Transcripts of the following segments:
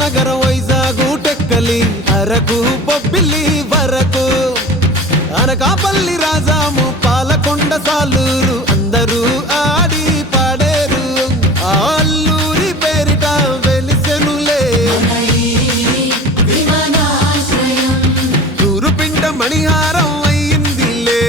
నగరం వైజాగు టెక్కలి అరకు బొబ్బిలి వరకు అనకాపల్లి రాజాము పాలకొండ సాలూరు అందరూ ఆడి పాడేరు అల్లూరి పేరిట వెలిసెనులే తూరుపిండ మణిహారం అయ్యిందిలే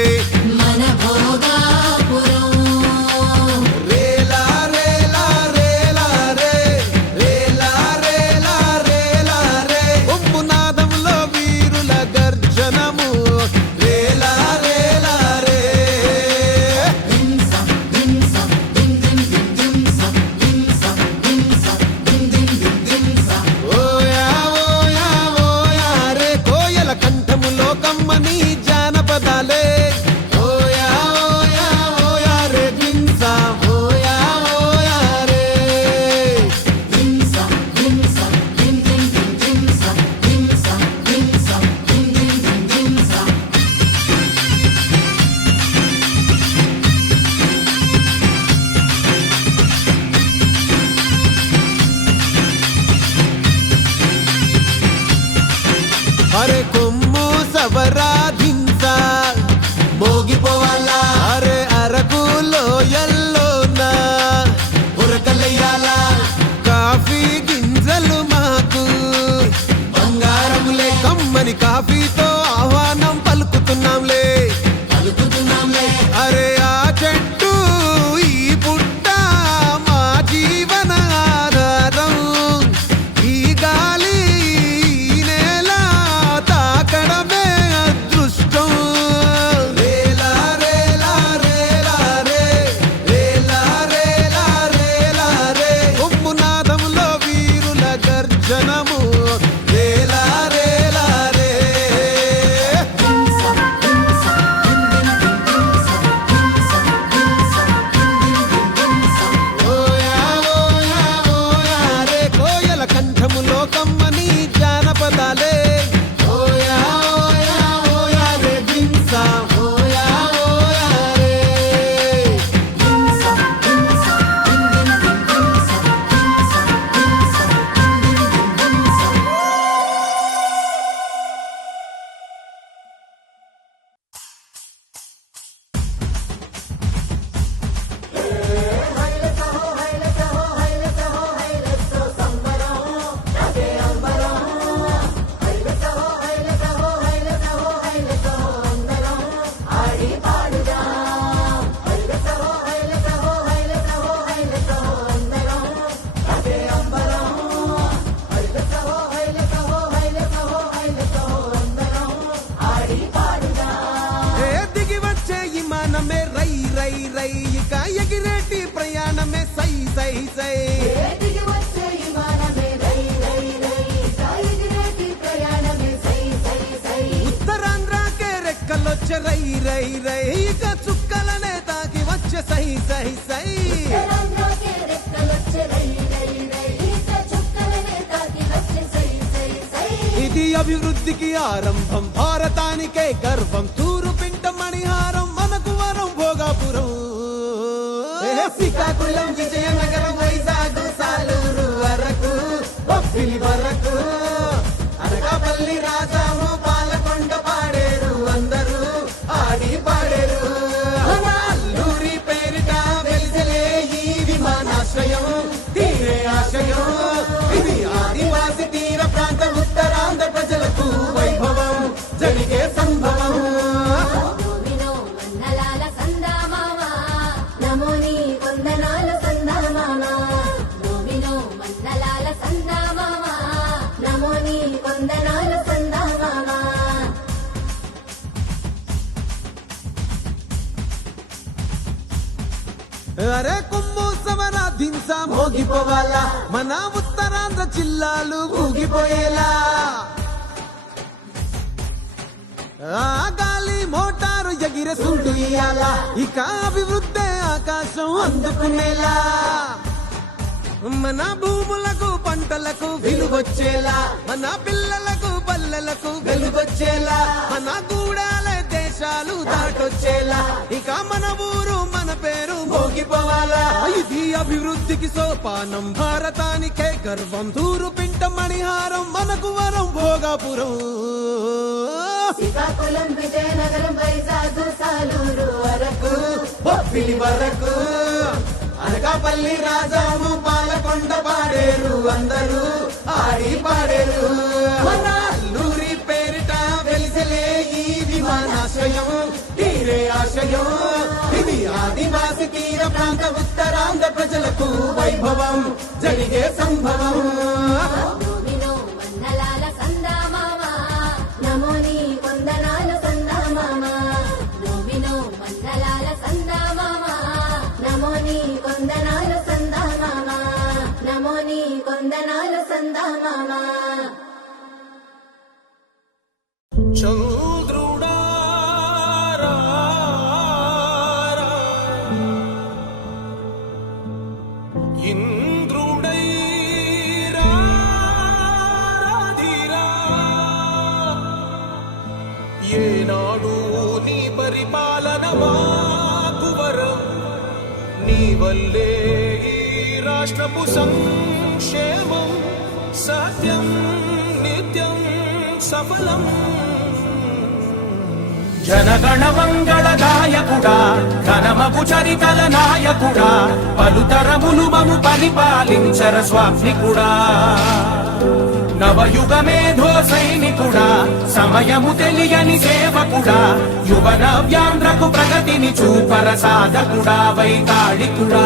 అరే కొమ్ము సవరాధించా మోగిపోవాలా అరే అరకులో ఎల్లోనా ఉరకలయ్యాలా కాఫీ గింజలు మాకు బంగారములే కమ్మని కాఫీతో ఆహ్వానం పలుకుతున్నాంలే అరే ఆ చెట్టు ఈ పుట్ట మా జీవన ఆధారం ఈ గాలి ఎగిరేటి ప్రయాణమే సై సై సై ఉత్తరాంధ్రకే రెక్కలొచ్చే రై రై రై ఇక చుక్కలనే తాకి వచ్చే సై సై సై ఇది అభివృద్ధికి ఆరంభం భారతానికే గర్వం తూరుపింట మణిహారం మనకు వరం భోగాపురం శ్రీకాకుళం విజయనగరం వైజాగ్ సాలూరు వరకు బొబ్బిలి వరకు అనకాపల్లి రాజాము పాలకొండ పాడేరు అందరూ ఆడి పాడేరు అల్లూరి పేరిట వెలిసలే ఈ విమానాశ్రయం తీరే ఆశయం ఇది ఆదివాసి తీర ప్రాంత ఉత్తరాంధ్ర ప్రజలకు వైభవం జరిగే సంభవం అరే కొమ్ము సమరాధింసా మోగిపోవాలా మన ఉత్తరాంధ్ర జిల్లాలు ఊగిపోయేలా ఆ గాలి మోటారు ఎగిరే సుండు ఇయ్యాల ఇక అభివృద్ధి ఆకాశం అందుకునేలా మన భూములకు పంటలకు విలువొచ్చేలా మన పిల్లలకు పల్లెలకు వెలుగొచ్చేలా మన గూడాల దేశాలు దాటొచ్చేలా ఇక మన ఊరు మన పేరు మోగిపోవాలా ఇది అభివృద్ధికి సోపానం భారతానికే గర్వం తూరు పింట మణిహారం మనకు వరం భోగాపురం శ్రీకాకుళం విజయనగరం వైజాగ్ సాలూరు వరకు బొబ్బిలి వరకు అనకాపల్లి రాజాము పాలకొండ పాడేరు అందరూ ఆడి పాడేరు మన అల్లూరి పేరిట వెలిసలే ఈ విమానాశ్రయం తీరే ఆశయం ఇది ఆదివాసి తీర ప్రాంత ఉత్తరాంధ్ర ప్రజలకు వైభవం జరిగే సంభవం నోమినో వందలాల సందామామ నమో నీ వందనాలు సందామామ నోమినో వందలాల సందామామ నమో నీ వందనాలు సందామామ నమో నీ వందనాలు సందామామ ఏనాడు నీ పరిపాలన మాకు వరం నీ వల్లే ఈ రాష్ట్రపు సంక్షేమం సత్యం నిత్యం సఫలం జనగణ మంగళ నాయకుడా ఘనమగు చరితల నాయకుడా పలుతరములు మము పరిపాలించర స్వామికుడా నవయుగ మేధో సైనికుడా సమయము తెలియని సేవకుడా యువన వ్యాంధ్రకు ప్రగతిని చూపర సాధకుడా వైతాళికుడా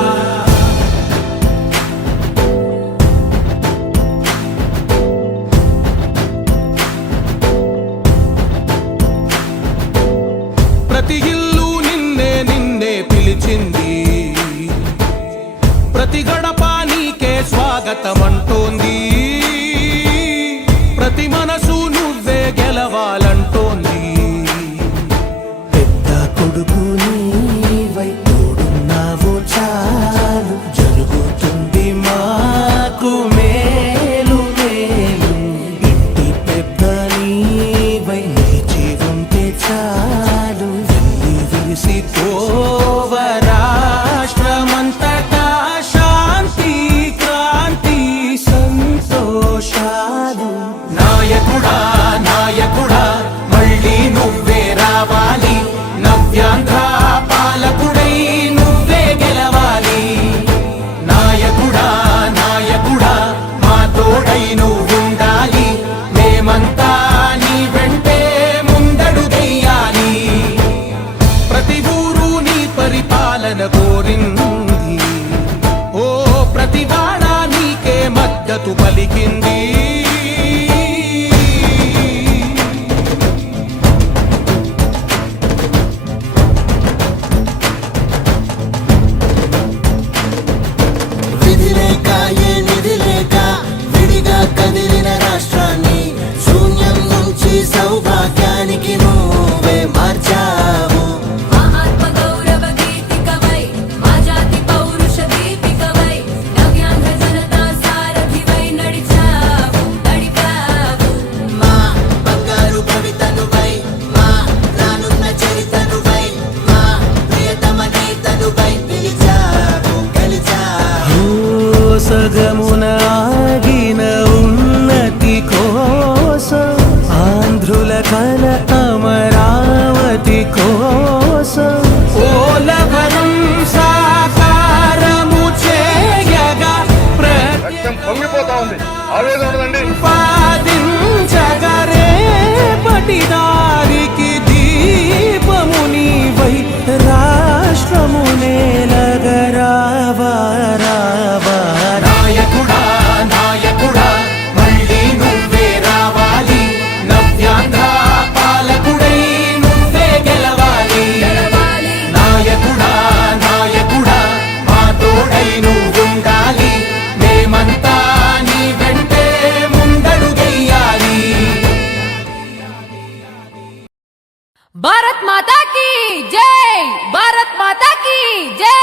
ప్రతి ఇల్లు నిన్నే నిన్నే పిలిచింది ప్రతి గడప నీకే స్వాగతమంటోంది ప్రతి మనసు నువ్వే గెలవాలంటోంది పెద్ద కొడుకు నీవై తోడున్నావు చాలు జరుగుతుంది మాకు మేలు మేలు ఇంటి పెద్ద నీవై నిలిచి ఉంటే చాలు వెళ్ళి విరిసి పోవ రాష్ట్రమంతటా శాంతి క్రాంతి సంతోషాలు నాయకుడా నాయకుడా మళ్ళీ నువ్వే రావాలి నవ్యాంధ్ర పాలకుడై నువ్వే గెలవాలి నాయకుడా నాయకుడా మా తోడై నువ్వుండాలి మేమంతా నీ వెంటే ముందడుగెయ్యాలి ప్రతి ఊరు నీ పరిపాలన కోరింది ఓ ప్రతి వాడ నీకే మద్దతు పలికింది విధి లేక ఏ నిధి లేక విడిగా కదిలిన రాష్ట్రాన్ని శూన్యం నుంచి సౌభాగ్యానికి నువ్వే మార్చావు మా ఆత్మ గౌరవ గీతికవై మా జాతి పౌరుష దీపికవై నవ్యాంధ్ర జనతా సారథివై నడిచావు నడిపావు మా బంగారు భవితనువై మా రానున్న చరితనువై మా ప్రియతమ నేతనువై పిలిచావు గెలిచావు సగమున ఆగిన ఉన్నతి కోసం ఆంధ్రుల కల అమరావతి కోసం పోలవరం సాకారము చేయగా రక్తం పొంగిపోతా ఉంది ఆవేదన ఉండదండి ప్రతిపాదించగరేపటి దారికి దీపము నీవై రాష్ట్రము నేలగరావా రావా నాయకుడా నాయకుడా మళ్ళీ నువ్వే రావాలి నవ్యాంధ్ర పాలకుడై నువ్వే గెలవాలి నాయకుడా నాయకుడా మా తోడై నువ్వుండాలి మేమంతా నీ వెంటే ముందడు భారత్ మాతా కీ జై, భారత్ మాతా కీ జై.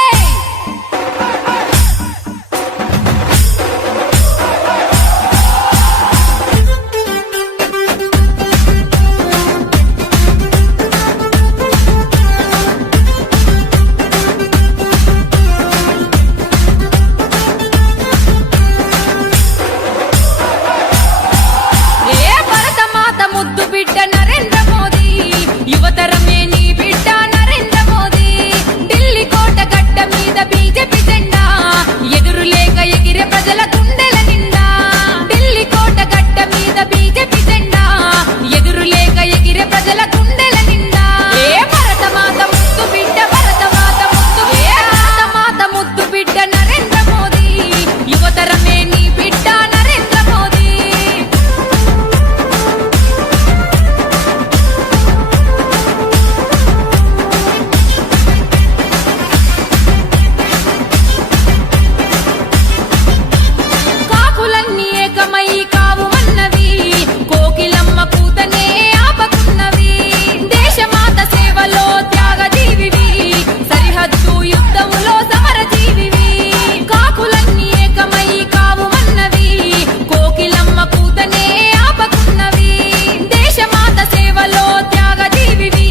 ముద్దు బిడ్డ నరేంద్ర మోదీ, యువతరమే నీ బిడ్డ నరేంద్ర మోదీ. ఢిల్లీ కోట గడ్డ మీద బీజేపీ జెండా ఎదురులేక ఎగిరే ప్రజల గుండెల నిండా. ఢిల్లీ కోట గడ్డ మీద బీజేపీ జెండా ఎదురులేక ఎగిరే ప్రజల గుండెల నిండా. ఏ భరత మాత ముద్దు బిడ్డ, భరత మాత ముద్దు బిడ్డ, భరత మాత ముద్దు బిడ్డ నరేంద్ర మోదీ, యువతరమే నీ బిడ్డ నరేంద్ర మోదీ. కాకులన్నీ ఏకమై కావుమన్నవి, కోకిలమ్మ కూతనే ఆపకున్నవి. దేశమాత సేవలో త్యాగజీవివి, సరిహద్దు యుద్ధములో సమరజీవివి. కాకులన్నీ ఏకమై కావుమన్నవి, కోకిలమ్మ కూతనే ఆపకున్నవి. దేశమాత సేవలో త్యాగజీవివి,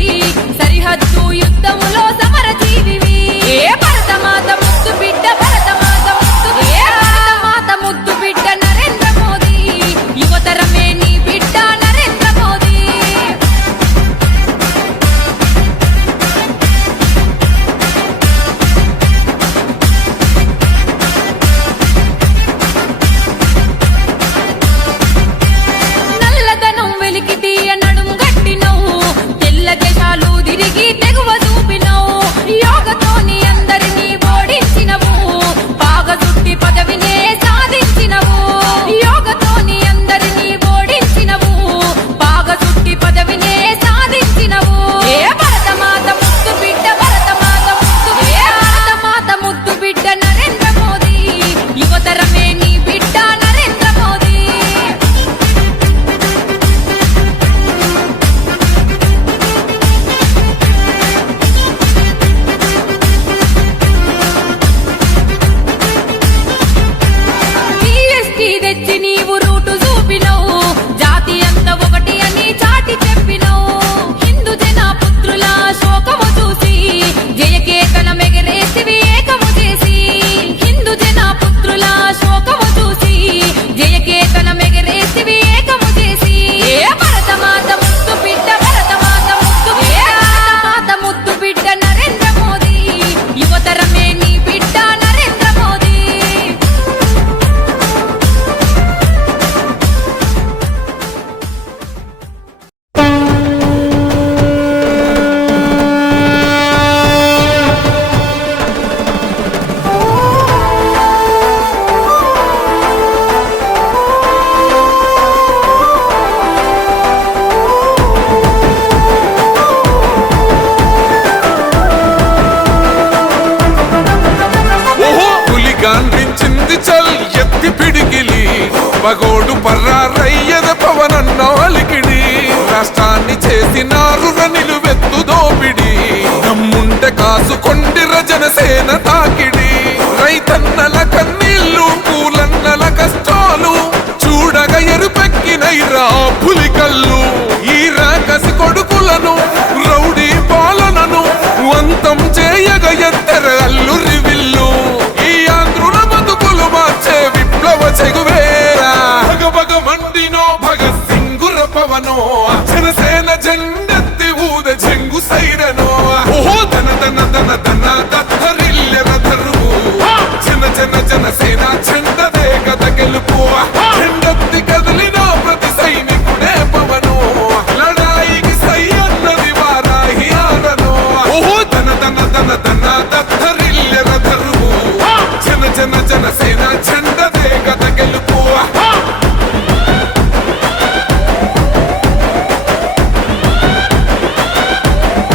సరిహద్దు యుద్ధములో సమరజీవివి. ఏ భరతమాత ముద్దు బిడ్డ, భరతమాత ముద్దు బిడ్డ, భరతమాత ముద్దు బిడ్డ నరేంద్ర మోదీ, యువతరమే నీ బిడ్డ నరేంద్ర మోదీ. నల్లదనం వెలికి తీయ నడుము గట్టినవు, తెల్ల దేశాలు తిరిగి తెగువ చూపినవు. యోగతోని అందరినీ ఓడించినవు, పాగ చుట్టి పదవినే సాధించినవు. యోగతోని అందరినీ ఓడించినవు, పాగ చుట్టి పదవినే సాధించినవు. ఏ భరతమాత ముద్దు బిడ్డ, భరతమాత ముద్దు బిడ్డ, భరతమాత ముద్దు బిడ్డ నరేంద్ర మోదీ, యువతరమే నీ బిడ్డ నరేంద్ర మోదీ. జీఎస్టీ తెచ్చి నీవు రూటు చూపినవు, జాతి అంత ఒకటి అని చాటి చెప్పినవు. హిందూ జన పుత్రుల శోకము చూసి జయకేతన మెగరేసివి ఏకము చేసి. హిందూ జన పుత్రుల శోకము చూసి జయకేతన మెగరేసివి ఏకము చేసి. ఏ భరతమాత ముద్దు బిడ్డ, భరతమాత ముద్దు బిడ్డ, భరతమాత ముద్దు బిడ్డ నరేంద్ర మోదీ, యువతరమే నీ బిడ్డ నరేంద్ర మోదీ. పులి గాంధించింది చల్ ఎత్తి పిడికిలి, పగోడు పర్రా